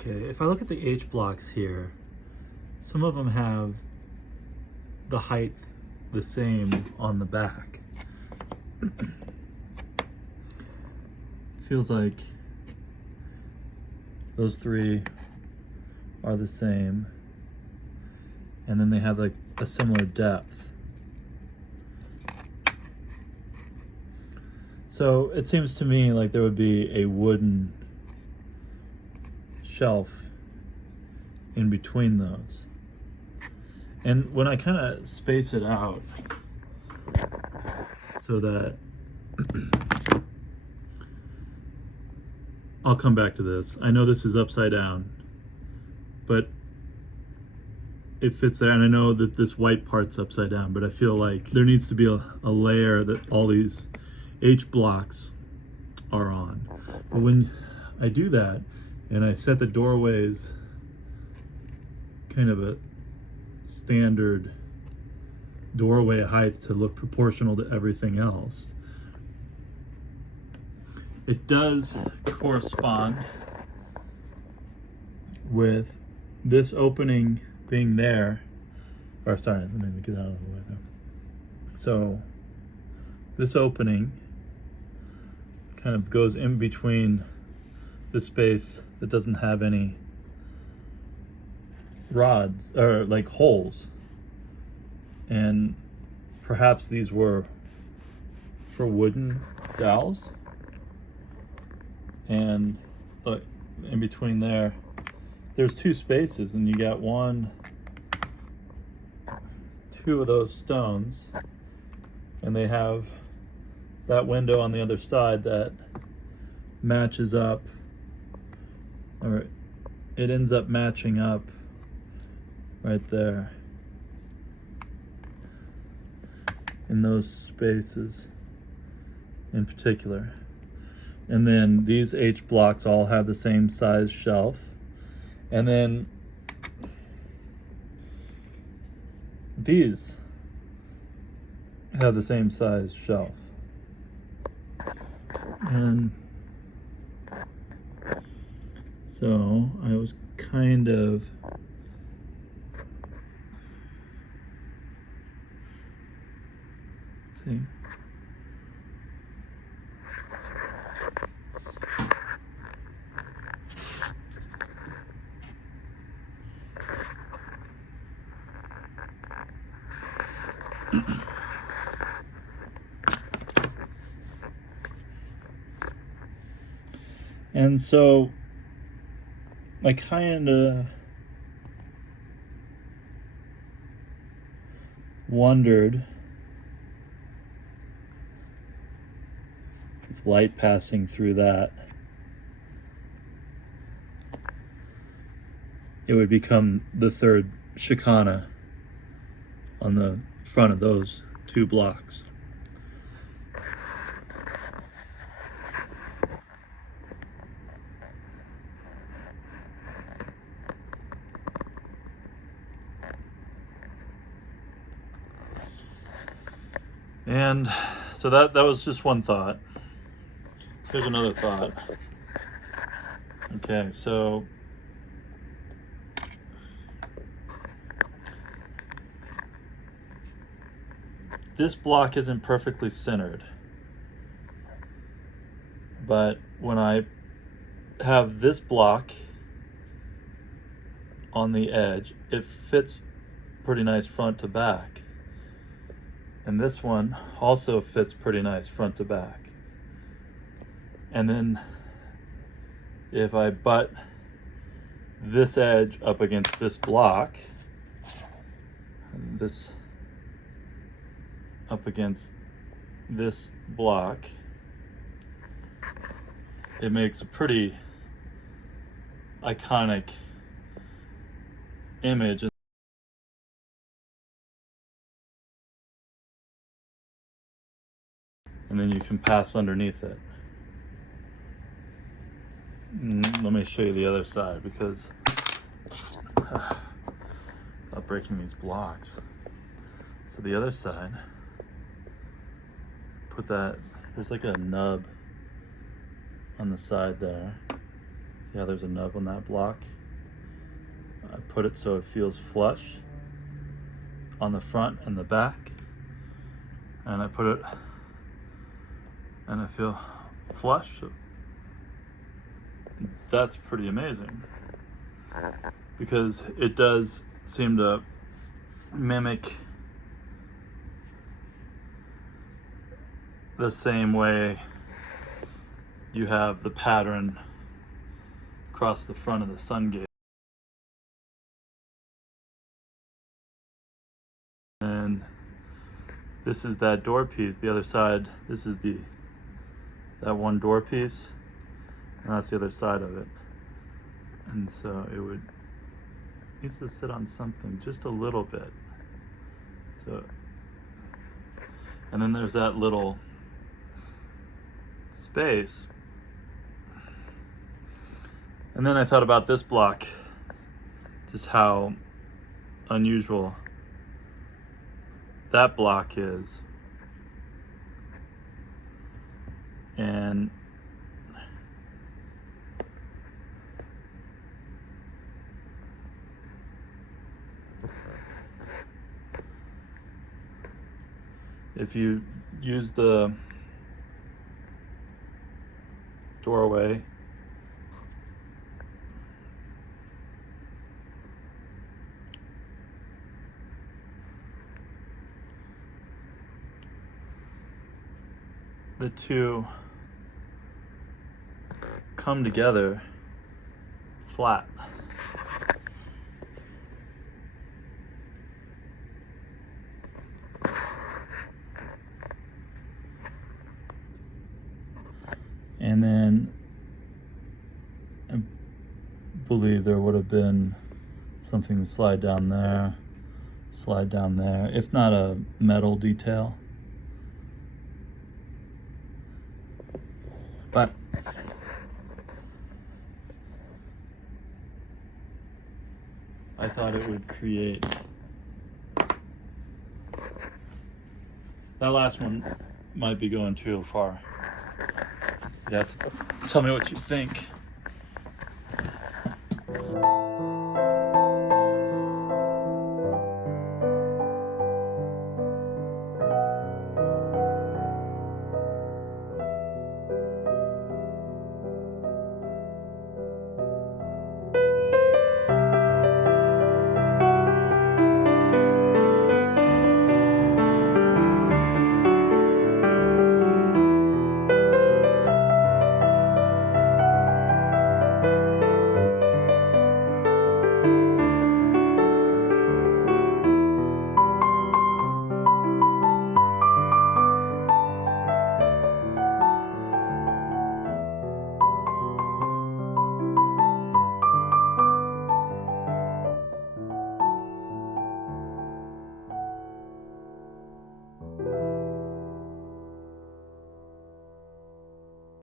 Okay, if I look at the H blocks here, some of them have the height the same on the back. Feels like those three are the same, and then they have like a similar depth. So it seems to me like there would be a wooden shelf in between those. And when I kind of space it out so that I'll come back to this. I know this is upside down, but it fits there. And I know that this white part's upside down, but I feel like there needs to be a layer that all these H blocks are on. But when I do that and I set the doorways kind of a standard doorway height to look proportional to everything else, it does correspond with this opening being there, or sorry, let me get out of the way there. So this opening kind of goes in between the space that doesn't have any rods or like holes, and perhaps these were for wooden dowels. And look, in between there's two spaces, and you got two of those stones, and they have that window on the other side that matches up, or it ends up matching up right there in those spaces in particular. And then these H blocks all have the same size shelf. And then these have the same size shelf. And so I was kind of see. And so I kind of wondered with light passing through that, it would become the third Chicana on the front of those two blocks. And so that was just one thought. Here's another thought. Okay, so this block isn't perfectly centered, but when I have this block on the edge, it fits pretty nice front to back. And this one also fits pretty nice front to back. And then if I butt this edge up against this block, and this up against this block, it makes a pretty iconic image. And then you can pass underneath it. Let me show you the other side, because not breaking these blocks. So the other side, put that, there's like a nub on the side there. See how there's a nub on that block? I put it so it feels flush on the front and the back. And I put it, and I feel flush. That's pretty amazing, because it does seem to mimic the same way you have the pattern across the front of the sun gate. And this is that door piece. The other side, this is that one door piece, and that's the other side of it. And so it needs to sit on something just a little bit. So, and then there's that little space. And then I thought about this block, just how unusual that block is. And if you use the doorway the two come together flat. And then I believe there would have been something to slide down there, if not a metal detail. But I thought it would create, that last one might be going too far. You have to tell me what you think.